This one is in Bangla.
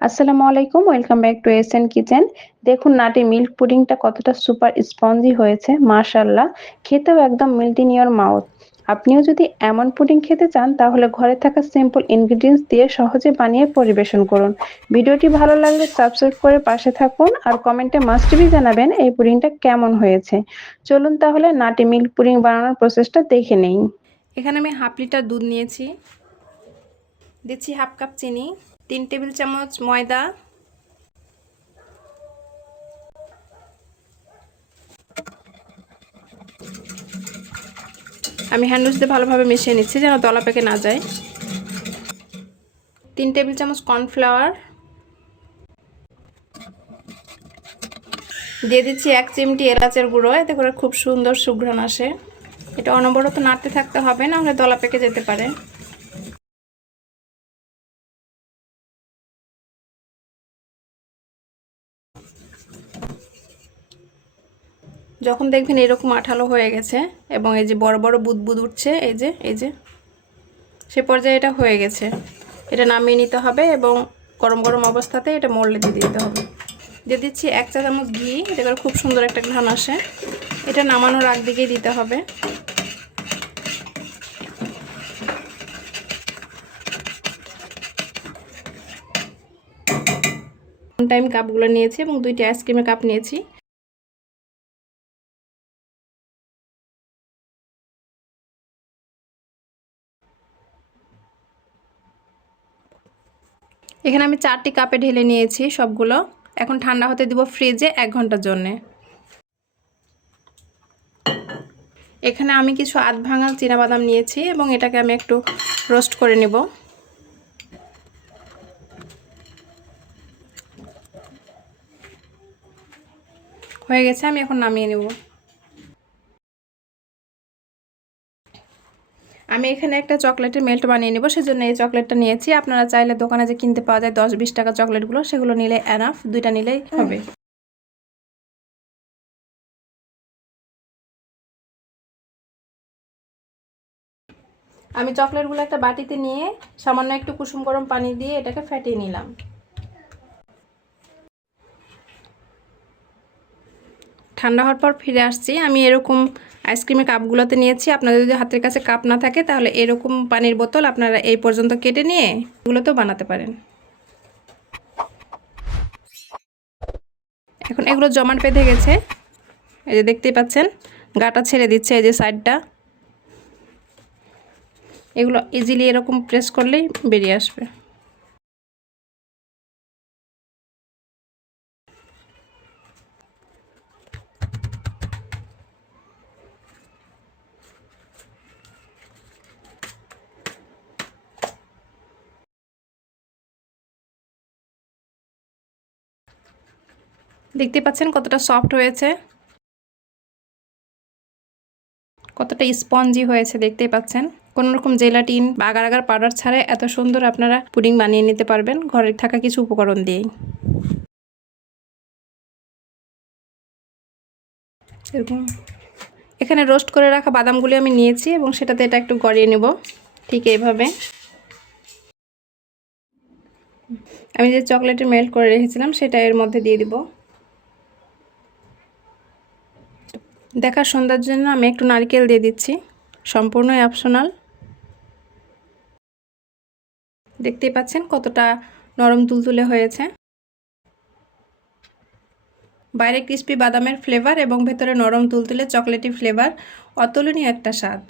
আসসালামু আলাইকুম, welcome back to SN kitchen. দেখুন নাটি মিল্ক পুডিংটা কতটা সুপার স্পঞ্জি হয়েছে, মাশাআল্লাহ। খেতেও একদম মেল্ট ইন ইওর মাউথ। আপনিও যদি এমন পুডিং খেতে চান তাহলে ঘরে থাকা সিম্পল ইনগ্রিডিয়েন্টস দিয়ে সহজে বানিয়ে পরিবেশন করুন। ভিডিওটি ভালো লাগলে সাবস্ক্রাইব করে পাশে থাকুন আর কমেন্টে মাস্ট বি জানাবেন এই পুডিংটা কেমন হয়েছে। চলুন তাহলে নাটি মিল্ক পুডিং বানানোর প্রসেসটা দেখে নেই। এখানে আমি হাফ লিটার দুধ নিয়েছি, দিচ্ছি হাফ কাপ চিনি, 3 টেবিল চামচ ময়দা, আমি হ্যান্ড উইচ দিয়ে ভালোভাবে মিশিয়ে নিচ্ছি যেন দলা পেকে না যায়। 3 টেবিল চামচ কর্নফ্লাওয়ার, দিয়ে দিচ্ছি 1 চিমটি এলাচের গুঁড়ো, এতে করে খুব সুন্দর সুঘ্রাণ আসে। এটা অনবরত নাড়তে থাকতে হবে, না হলে দলা পেকে যেতে পারে। যখন দেখবেন এরকম আঠালো হয়ে গেছে এবং এই যে বড় বড় বুদবুদ উঠছে, এই যে সে পর্যায়ে এটা হয়ে গেছে। এটা নামিয়ে নিতে হবে এবং গরম গরম অবস্থাতে এটা মোল্ডে দিয়ে দিতে হবে। দিয়ে দিচ্ছি 1 চা চামচ ঘি, এটা করে খুব সুন্দর একটা ঘ্রাণ আসে। এটা নামানোর আগ দিকেই দিতে হবে। টাইম কাপগুলো নিয়েছি এবং 2টি আইসক্রিমের কাপ নিয়েছি। এখানে আমি 4টি কাপে ঢেলে নিয়েছি সবগুলো। এখন ঠান্ডা হতে দিব ফ্রিজে 1 ঘন্টার জন্য। এখানে আমি কিছু আধ ভাঙা চীনাবাদাম নিয়েছি এবং এটাকে আমি একটু রোস্ট করে নেব। হয়ে গেছে, আমি এখন নামিয়ে নেব। আমি এখানে একটা চকলেটের মেল্ট বানিয়ে নেব, সেজন্য এই চকলেটটা নিয়েছি। আপনারা চাইলে দোকানে যে কিনতে পাওয়া যায় 10-20 টাকা চকলেটগুলো, সেগুলো নিলে এনাফ, 2টা নিলেই হবে। আমি চকলেটগুলো একটা বাটিতে নিয়ে সামান্য একটু কুসুম গরম পানি দিয়ে এটাকে ফেটিয়ে নিলাম। ঠান্ডা হওয়ার পর ফিরে আসছি। আমি এরকম আইসক্রিমের কাপগুলোতে নিয়েছি। আপনাদের যদি হাতের কাছে কাপ না থাকে তাহলে এরকম পানির বোতল আপনারা এই পর্যন্ত কেটে নিয়ে এগুলোতেও বানাতে পারেন। এখন এগুলো জমাট বেঁধে গেছে, এই যে দেখতেই পাচ্ছেন গাটা ছেড়ে দিচ্ছে, এই যে সাইডটা। এগুলো ইজিলি এরকম প্রেস করলেই বেরিয়ে আসবে। দেখতে পাচ্ছেন কতটা সফট হয়েছে, কতটা স্পঞ্জি হয়েছে দেখতেই পাচ্ছেন। কোনো রকম জেলাটিন বা আগার আগার পাউডার ছাড়াই এত সুন্দর আপনারা পুডিং বানিয়ে নিতে পারবেন ঘরে থাকা কিছু উপকরণ দিয়েই। এরকম এখানে রোস্ট করে রাখা বাদামগুলি আমি নিয়েছি এবং সেটাতে এটা একটু গড়িয়ে নেব, ঠিক এইভাবে। আমি যে চকলেটের মেল্ট করে রেখেছিলাম সেটা এর মধ্যে দিয়ে দিব। দেখার সৌন্দর্যের জন্য আমি একটু নারকেল দিয়ে দিচ্ছি, সম্পূর্ণই অপশনাল। দেখতেই পাচ্ছেন কতটা নরম তুলতুলে হয়েছে। বাইরে ক্রিস্পি বাদামের ফ্লেভার এবং ভেতরে নরম তুলতুলে চকলেটি ফ্লেভার, অতুলনীয় একটা স্বাদ।